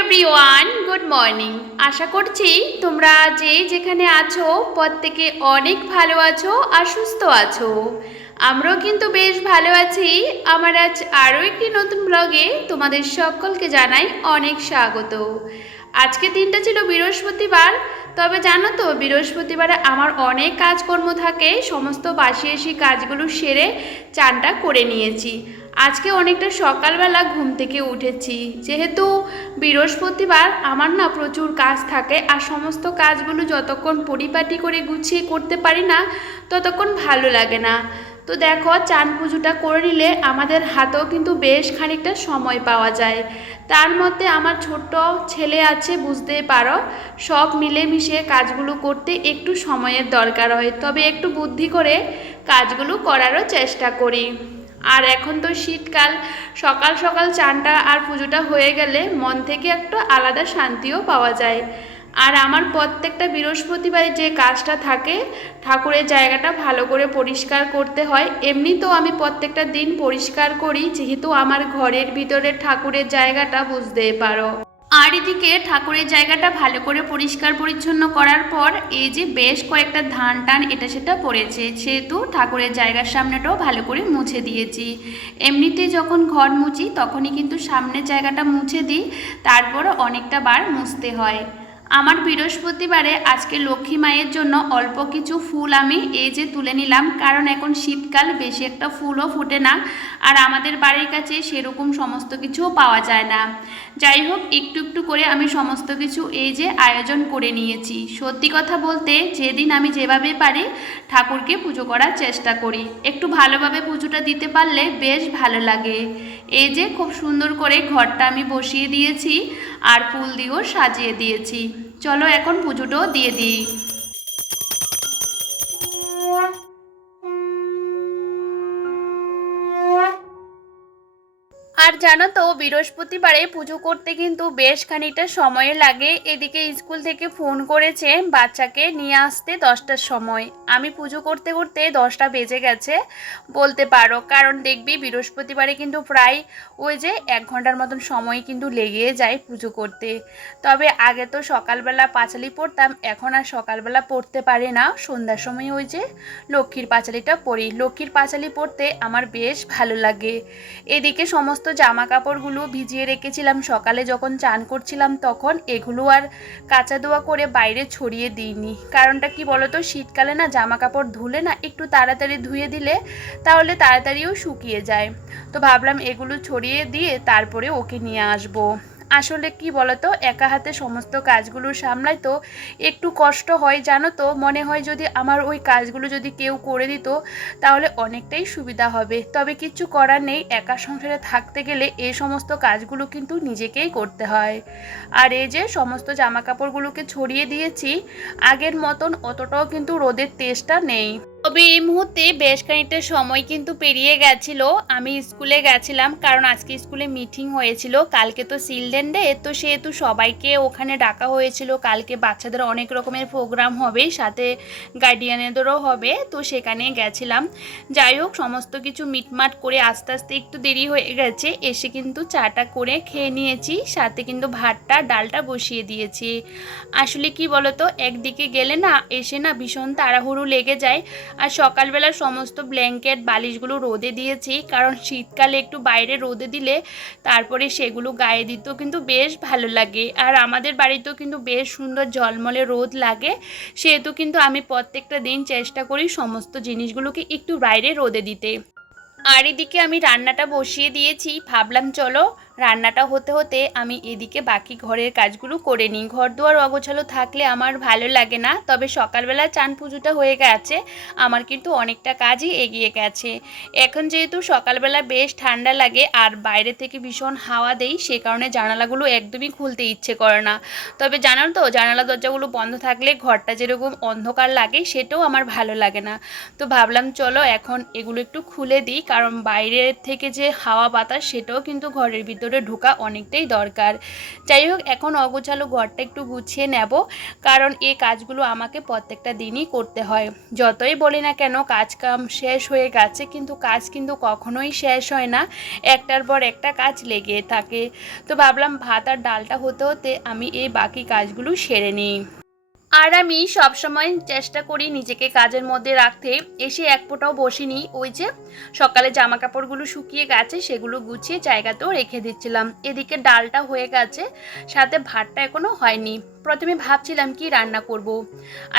Everyone good morning আশা করছি তোমরা যে যেখানে আছো প্রত্যেকে অনেক ভালো আছো আর সুস্থ আছো। আমরাও কিন্তু বেশ ভালো আছি। আমার আজ আরও একটি নতুন ব্লগে তোমাদের সকলকে জানাই অনেক স্বাগত। আজকে দিনটা ছিল বৃহস্পতিবার। তবে জানো তো, বৃহস্পতিবারে আমার অনেক কাজকর্ম থাকে। সমস্ত বাসি এসি কাজগুলো সেরে চানটা করে নিয়েছি। আজকে অনেকটা সকালবেলা ঘুম থেকে উঠেছি। যেহেতু বৃহস্পতিবার, আমার না প্রচুর কাজ থাকে আর সমস্ত কাজগুলো যতক্ষণ পরিপাটি করে গুছিয়ে করতে পারি না, ততক্ষণ ভালো লাগে না। তো দেখো, চান পুজোটা করে নিলে আমাদের হাতেও কিন্তু বেশ খানিকটা সময় পাওয়া যায়। তার মধ্যে আমার ছোট্ট ছেলে আছে বুঝতে পারো। সব মিলেমিশে কাজগুলো করতে একটু সময়ের দরকার হয়। তবে একটু বুদ্ধি করে কাজগুলো করারও চেষ্টা করি। আর এখন তো শীতকাল, সকাল সকাল চানটা আর পুজোটা হয়ে গেলে মন থেকে একটা আলাদা শান্তিও পাওয়া যায়। আর আমার প্রত্যেকটা বৃহস্পতিবারে যে কাজটা থাকে, ঠাকুরের জায়গাটা ভালো করে পরিষ্কার করতে হয়। এমনি তো আমি প্রত্যেকটা দিন পরিষ্কার করি, যেহেতু আমার ঘরের ভিতরে ঠাকুরের জায়গাটা বুঝতে পারো। আর এদিকে ঠাকুরের জায়গাটা ভালো করে পরিষ্কার পরিচ্ছন্ন করার পর এই যে বেশ কয়েকটা ধান টান, এটা সেটা পড়েছে। সেহেতু ঠাকুরের জায়গার সামনেটাও ভালো করে মুছে দিয়েছি। এমনিতে যখন ঘর মুছি, তখনই কিন্তু সামনের জায়গাটা মুছে দিই, তারপর অনেকটা বার মুছতে হয়। আমার বৃহস্পতিবারে আজকে লক্ষ্মী মায়ের জন্য অল্প কিছু ফুল আমি এই যে তুলে নিলাম, কারণ এখন শীতকাল, বেশি একটা ফুলও ফুটে না। আর আমাদের বাড়ির কাছে সেরকম সমস্ত কিছুও পাওয়া যায় না। যাই হোক, একটু একটু করে আমি সমস্ত কিছু এই যে আয়োজন করে নিয়েছি। সত্যি কথা বলতে, যেদিন আমি যেভাবে পারি ঠাকুরকে পুজো করার চেষ্টা করি। একটু ভালোভাবে পুজোটা দিতে পারলে বেশ ভালো লাগে। এই যে খুব সুন্দর করে ঘরটা আমি বসিয়ে দিয়েছি আর ফুল দিয়েও সাজিয়ে দিয়েছি। চলো এখন পুজোটাও দিয়ে দিই। আর জানো তো, বৃহস্পতিবারে পুজো করতে কিন্তু বেশ খানিকটা সময় লাগে। এদিকে স্কুল থেকে ফোন করেছে বাচ্চাকে নিয়ে আসতে দশটার সময়। আমি পুজো করতে করতে দশটা বেজে গেছে বলতে পারো। কারণ দেখবি বৃহস্পতিবারে কিন্তু প্রায় ওই যে এক ঘণ্টার মতন সময় কিন্তু লেগে যায় পুজো করতে। তবে আগে তো সকালবেলা পাঁচালি পড়তাম, এখন আর সকালবেলা পড়তে পারি না। সন্ধ্যার সময় ওই যে লক্ষ্মীর পাঁচালিটা পড়ি। লক্ষ্মীর পাঁচালি পড়তে আমার বেশ ভালো লাগে। এদিকে সমস্ত জামা কাপড়গুলো ভিজিয়ে রেখেছিলাম। সকালে যখন চান করছিলাম তখন এগুলো আর কাঁচা দোয়া করে বাইরে ছড়িয়ে দিইনি। কারণটা কি বলতো? শীতকালে না জামা কাপড় ধুলে না একটু তাড়াতাড়ি ধুয়ে দিলে তাহলে তাড়াতাড়িও শুকিয়ে যায়। তো ভাবলাম এগুলো ছড়িয়ে দিয়ে তারপরে ওকে নিয়ে আসব। আসলে কি বলতো, একা হাতে সমস্ত কাজগুলো সামলাই তো একটু কষ্ট হয়, জানো তো? মনে হয় যদি আমার ওই কাজগুলো যদি কেউ করে দিত, তাহলে অনেকটাই সুবিধা হবে। তবে কিছু করার নেই, একা সংসারে থাকতে গেলে এই সমস্ত কাজগুলো কিন্তু নিজেকেই করতে হয়। আর এই যে সমস্ত জামা কাপড়গুলোকে ছড়িয়ে দিয়েছি, আগের মতন অতটাও কিন্তু রোদের তেজটা নেই। তবে এই মুহূর্তে বেশ খানিকটা সময় কিন্তু পেরিয়ে গেছিল। আমি স্কুলে গেছিলাম কারণ আজকে স্কুলে মিটিং হয়েছিল। কালকে তো চিলড্রেন ডে, তো সেহেতু সবাইকে ওখানে ডাকা হয়েছিল। কালকে বাচ্চাদের অনেক রকমের প্রোগ্রাম হবে, সাথে গার্ডিয়ানেদেরও হবে, তো সেখানে গেছিলাম। যাই হোক, সমস্ত কিছু মিটমাট করে আস্তে আস্তে একটু দেরি হয়ে গেছে। এসে কিন্তু চাটা করে খেয়ে নিয়েছি, সাথে কিন্তু ভাতটা, ডালটা বসিয়ে দিয়েছি। আসলে কি বলতো, একদিকে গেলে না, এসে না ভীষণ তাড়াহুড়ো লেগে যায়। আর সকালবেলা সমস্ত ব্ল্যাঙ্কেট, বালিশগুলো রোদে দিয়েছি, কারণ শীতকালে একটু বাইরে রোদে দিলে তারপরে সেগুলো গায়ে দিতেও কিন্তু বেশ ভালো লাগে। আর আমাদের বাড়িতেও কিন্তু বেশ সুন্দর ঝলমলে রোদ লাগে, সেহেতু কিন্তু আমি প্রত্যেকটা দিন চেষ্টা করি সমস্ত জিনিসগুলোকে একটু বাইরে রোদে দিতে। আর এদিকে আমি রান্নাটা বসিয়ে দিয়েছি, ভাবলাম চলো রান্নাটা হতে হতে আমি এদিকে বাকি ঘরের কাজগুলো করে নিই। ঘর দুয়ার অগোছালো থাকলে আমার ভালো লাগে না, তবে সকালবেলা চান পুজোটা হয়ে গেছে, আমার কিন্তু অনেকটা কাজই এগিয়ে গেছে। এখন যেহেতু সকালবেলা বেশ ঠান্ডা লাগে, আর বাইরে থেকে ভীষণ হাওয়া দেই, সে কারণে জানালাগুলো একদমই খুলতে ইচ্ছে করে না। তবে জানো তো, জানালা দরজাগুলো বন্ধ থাকলে ঘরটা যেরকম অন্ধকার লাগে, সেটাও আমার ভালো লাগে না। তো ভাবলাম চলো এখন এগুলো একটু খুলে দিই, কারণ বাইরের থেকে যে হাওয়া বাতাস, সেটাও কিন্তু ঘরের ভিতর ভিতরে ঢোকা অনেকটাই দরকার। যাই হোক, এখন অগোছালো ঘরটা একটু গুছিয়ে নেব, কারণ এই কাজগুলো আমাকে প্রত্যেকটা দিনই করতে হয়। যতই বলি না কেন, কাজ কাম শেষ হয়ে গেছে, কিন্তু কাজ কিন্তু কখনোই শেষ হয় না। একটার পর একটা কাজ লেগে থাকে। তো ভাবলাম ভাত আর ডালটা হতে হতে আমি এই বাকি কাজগুলো সেরে নিই। আর আমি সবসময় চেষ্টা করি নিজেকে কাজের মধ্যে রাখতে। এসে এক ফোঁটাও বসিনি। ওই যে সকালে জামা কাপড়গুলো শুকিয়ে গেছে, সেগুলো গুছিয়ে জায়গাতেও রেখে দিচ্ছিলাম। এদিকে ডালটা হয়ে গেছে, সাথে ভাতটা এখনও হয়নি। প্রথমে ভাবছিলাম কি রান্না করব।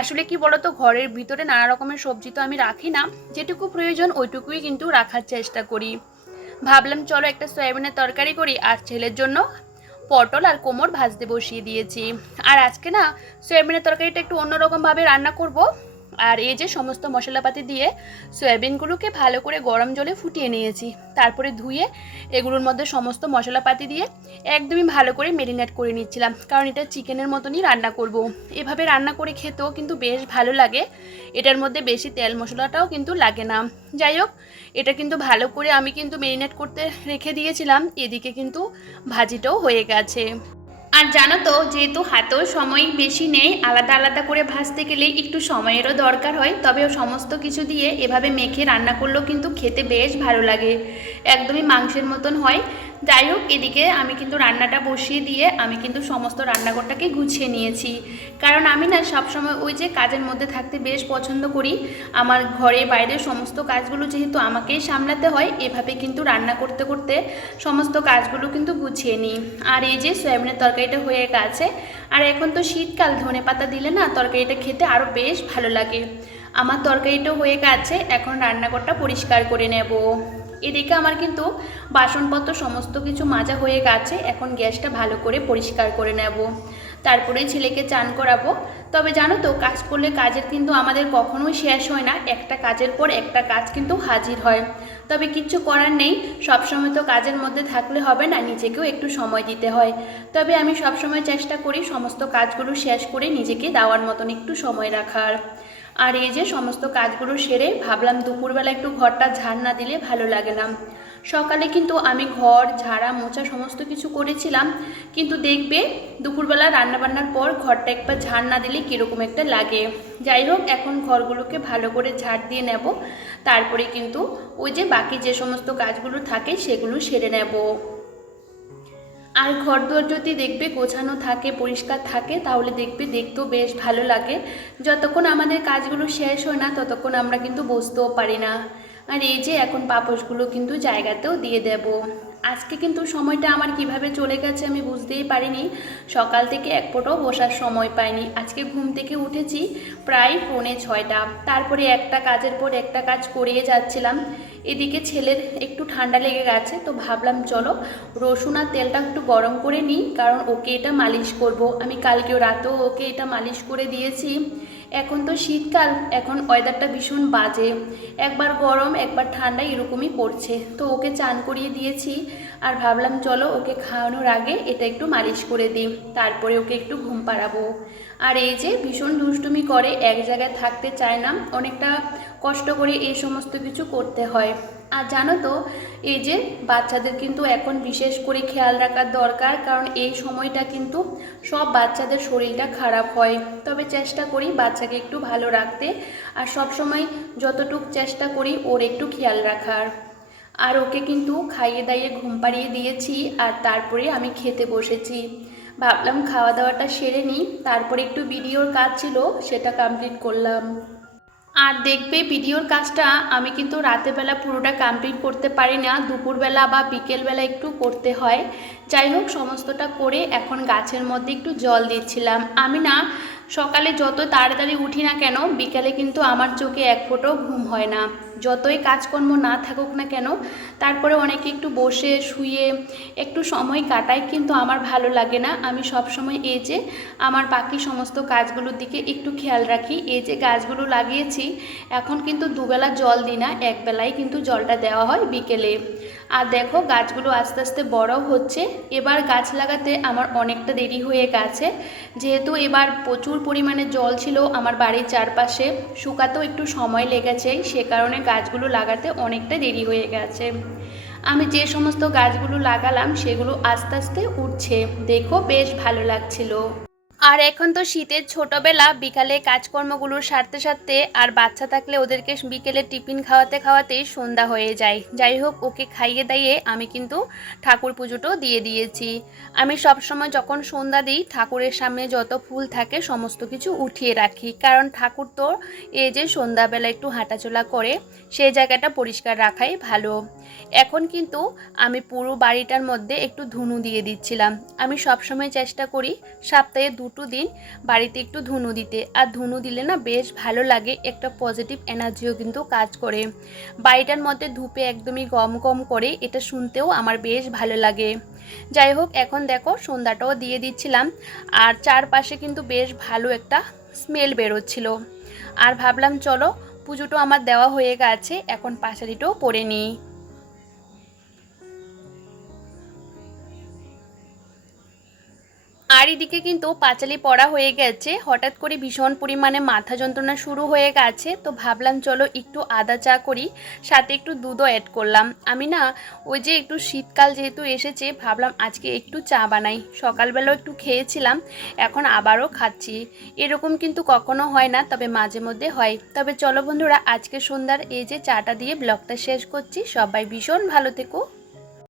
আসলে কি বলতো, ঘরের ভিতরে নানা রকমের সবজি তো আমি রাখি না। যেটুকু প্রয়োজন ওইটুকুই কিন্তু রাখার চেষ্টা করি। ভাবলাম চলো একটা সয়াবিনের তরকারি করি, আর ছেলের জন্য পটল আর কোমর ভাজতে বসিয়ে দিয়েছি। আর আজকে না, সয়াবিনের তরকারিটা একটু অন্যরকমভাবে রান্না করব। আর এই যে সমস্ত মশলাপাতি দিয়ে সয়াবিনগুলোকে ভালো করে গরম জলে ফুটিয়ে নিয়েছি। তারপরে ধুয়ে এগুলোর মধ্যে সমস্ত মশলাপাতি দিয়ে একদমই ভালো করে মেরিনেট করে নিচ্ছিলাম, কারণ এটা চিকেনের মতনই রান্না করব। এভাবে রান্না করে খেতেও কিন্তু বেশ ভালো লাগে, এটার মধ্যে বেশি তেল মশলাটাও কিন্তু লাগে না। যাই হোক, এটা কিন্তু ভালো করে আমি কিন্তু মেরিনেট করতে রেখে দিয়েছিলাম, এদিকে কিন্তু ভাজিটাও হয়ে গেছে। আর জানো তো, যেহেতু হাতেও সময় বেশি নেই, আলাদা আলাদা করে ভাজতে গেলে একটু সময়েরও দরকার হয়, তবে সমস্ত কিছু দিয়ে এভাবে মেখে রান্না করলেও কিন্তু খেতে বেশ ভালো লাগে। একদমই মাংসের মতন হয়। যাই হোক, এদিকে আমি কিন্তু রান্নাটা বসিয়ে দিয়ে আমি কিন্তু সমস্ত রান্নাঘরটাকে গুছিয়ে নিয়েছি। কারণ আমি না সবসময় ওই যে কাজের মধ্যে থাকতে বেশ পছন্দ করি। আমার ঘরে বাইরে সমস্ত কাজগুলো যেহেতু আমাকেই সামলাতে হয়, এভাবে কিন্তু রান্না করতে করতে সমস্ত কাজগুলো কিন্তু গুছিয়ে নিই। আর এই যে সয়াবিনের তরকারিটা হয়ে গেছে। আর এখন তো শীতকাল, ধনে পাতা দিলে না তরকারিটা খেতে আরও বেশ ভালো লাগে। আমার তরকারিটা হয়ে গেছে, এখন রান্নাঘরটা পরিষ্কার করে নেব। এদিকে আমার কিন্তু বাসনপত্র সমস্ত কিছু মাজা হয়ে গেছে, এখন গ্যাসটা ভালো করে পরিষ্কার করে নেব। তারপরে ছেলেকে চান করাবো। তবে জানো তো, কাজ করলে কাজের কিন্তু আমাদের কখনোই শেষ হয় না, একটা কাজের পর একটা কাজ কিন্তু হাজির হয়। তবে কিচ্ছু করার নেই, সবসময় তো কাজের মধ্যে থাকলে হবে না, নিজেকেও একটু সময় দিতে হয়। তবে আমি সবসময় চেষ্টা করি সমস্ত কাজগুলো শেষ করে নিজেকে দেওয়ার মতন একটু সময় রাখার। আর এই যে সমস্ত কাজগুলো সেরে ভাবলাম দুপুরবেলা একটু ঘরটা ঝাড় না দিলে ভালো লাগে না। সকালে কিন্তু আমি ঘর, ঝাড়া, মোছা সমস্ত কিছু করেছিলাম। কিন্তু দেখবে দুপুরবেলা রান্নাবান্নার পর ঘরটা একবার ঝাড় না দিলে কীরকম একটা লাগে। যাই হোক, এখন ঘরগুলোকে ভালো করে ঝাড় দিয়ে নেব। তারপরে কিন্তু ওই যে বাকি যে সমস্ত কাজগুলো থাকে সেগুলো সেরে নেব। আর ঘর যদি দেখবে গোছানো থাকে, পরিষ্কার থাকে, তাহলে দেখবে দেখতেও বেশ ভালো লাগে। যতক্ষণ আমাদের কাজগুলো শেষ হয় না, ততক্ষণ আমরা কিন্তু বসতেও পারি না। আর এই যে এখন পাপোশগুলো কিন্তু জায়গাতেও দিয়ে দেব। আজকে কিন্তু সময়টা আমার কীভাবে চলে গেছে আমি বুঝতেই পারিনি। সকাল থেকে এক ফোটাও বসার সময় পাইনি। আজকে ঘুম থেকে উঠেছি প্রায় পৌনে ছয়টা। তারপরে একটা কাজের পর একটা কাজ করিয়ে যাচ্ছিলাম। এদিকে ছেলের একটু ঠান্ডা লেগে গেছে, তো ভাবলাম চলো রসুন আর তেলটা একটু গরম করে নিই, কারণ ওকে এটা মালিশ করব। আমি কালকেও রাতেও ওকে এটা মালিশ করে দিয়েছি। এখন তো শীতকাল, এখন ওয়েদারটা ভীষণ বাজে। একবার গরম, একবার ঠান্ডা এরকমই পড়ছে। তো ওকে চান করিয়ে দিয়েছি আর ভাবলাম চলো ওকে খাওয়ানোর আগে এটা একটু মালিশ করে দিই, তারপরে ওকে একটু ঘুম পাড়াবো। আর এই যে ভীষণ দুষ্টুমি করে, এক জায়গায় থাকতে চায় না, অনেকটা কষ্ট করে এই সমস্ত কিছু করতে হয়। আর জানো তো, এই যে বাচ্চাদের কিন্তু এখন বিশেষ করে খেয়াল রাখার দরকার, কারণ এই সময়টা কিন্তু সব বাচ্চাদের শরীরটা খারাপ হয়। তবে চেষ্টা করি বাচ্চাকে একটু ভালো রাখতে, আর সব সময় যতটুক চেষ্টা করি ওর একটু খেয়াল রাখার। আর ওকে কিন্তু খাইয়ে দাইয়ে ঘুম পাড়িয়ে দিয়েছি, আর তারপরে আমি খেতে বসেছি। ভাবলাম খাওয়া দাওয়াটা সেরে নিই। তারপরে একটু ভিডিওর কাজ ছিল, সেটা কমপ্লিট করলাম। আর দেখবে ভিডিওর কাজটা আমি কিন্তু রাতেরবেলা পুরোটা কমপ্লিট করতে পারি না, দুপুরবেলা বা বিকেলবেলা একটু করতে হয়। যাই হোক, সমস্তটা করে এখন গাছের মধ্যে একটু জল দিচ্ছিলাম। আমি না, সকালে যত তাড়াতাড়ি উঠি না কেন, বিকালে কিন্তু আমার চোখে এক ফোঁটাও ঘুম হয় না। যতই কাজকর্ম না থাকুক না কেন, তারপরে অনেকে একটু বসে, শুয়ে, একটু সময় কাটায়, কিন্তু আমার ভালো লাগে না। আমি সব সময় এই যে আমার বাকি সমস্ত কাজগুলোর দিকে একটু খেয়াল রাখি। এই যে গাছগুলো লাগিয়েছি, এখন কিন্তু দুবেলা জল দিই না একবেলায় কিন্তু জলটা দেওয়া হয় বিকেলে। আর দেখো গাছগুলো আস্তে আস্তে বড় হচ্ছে। এবার গাছ লাগাতে আমার অনেকটা দেরি হয়ে গেছে। যেহেতু এবার প্রচুর পরিমাণে জল ছিল আমার বাড়ির চারপাশে, শুকাতেও একটু সময় লেগেছে সে কারণে গাছগুলো লাগাতে অনেকটা দেরি হয়ে গেছে। আমি যে সমস্ত গাছগুলো লাগালাম, সেগুলো আস্তে আস্তে উঠছে। দেখো বেশ ভালো লাগছিল। আর এখন তো শীতের ছোটবেলা, বিকালে কাজকর্মগুলোর সারতে সারতে আর বাচ্চা থাকলে ওদেরকে বিকেলে টিফিন খাওয়াতে খাওয়াতেই সন্ধ্যা হয়ে যায়। যাই হোক, ওকে খাইয়ে দাইয়ে আমি কিন্তু ঠাকুর পুজোটাও দিয়ে দিয়েছি। আমি সবসময় যখন সন্ধ্যা দিই, ঠাকুরের সামনে যত ফুল থাকে সমস্ত কিছু উঠিয়ে রাখি। কারণ ঠাকুর তো এই যে সন্ধ্যাবেলা একটু হাঁটাচলা করে সেই জায়গাটা পরিষ্কার রাখাই ভালো। এখন কিন্তু আমি পুরো বাড়িটার মধ্যে একটু ধুনু দিয়ে দিচ্ছিলাম। আমি সবসময় চেষ্টা করি সপ্তাহে দুটো দিন বাড়িতে একটু ধুনু দিতে। আর ধুনু দিলে না বেশ ভালো লাগে, একটা পজিটিভ এনার্জিও কিন্তু কাজ করে। বাড়িটার মধ্যে ধূপে একদমই গম গম করে এটা শুনতেও আমার বেশ ভালো লাগে। যাই হোক, এখন দেখো সন্ধ্যাটাও দিয়ে দিচ্ছিলাম। আর চারপাশে কিন্তু বেশ ভালো একটা স্মেল বেরোচ্ছিল। আর ভাবলাম, চলো পুজোটা আমার দেওয়া হয়ে গেছে, এখন পাশারিটাও পরে নিই। আর এদিকে কিন্তু পাঁচালি পড়া হয়ে গেছে। হঠাৎ করে ভীষণ পরিমাণে মাথা যন্ত্রণা শুরু হয়ে গেছে। তো ভাবলাম, চলো একটু আদা চা করি, সাথে একটু দুধও অ্যাড করলাম। আমি না, ওই যে একটু শীতকাল যেহেতু এসেছে, ভাবলাম আজকে একটু চা বানাই। সকালবেলাও একটু খেয়েছিলাম, এখন আবারও খাচ্ছি। এরকম কিন্তু কখনো হয় না, তবে মাঝে মধ্যে হয়। তবে চলো বন্ধুরা আজকে সন্ধ্যার এই যে চাটা দিয়ে ব্লগটা শেষ করছি। সবাই ভীষণ ভালো থেকো।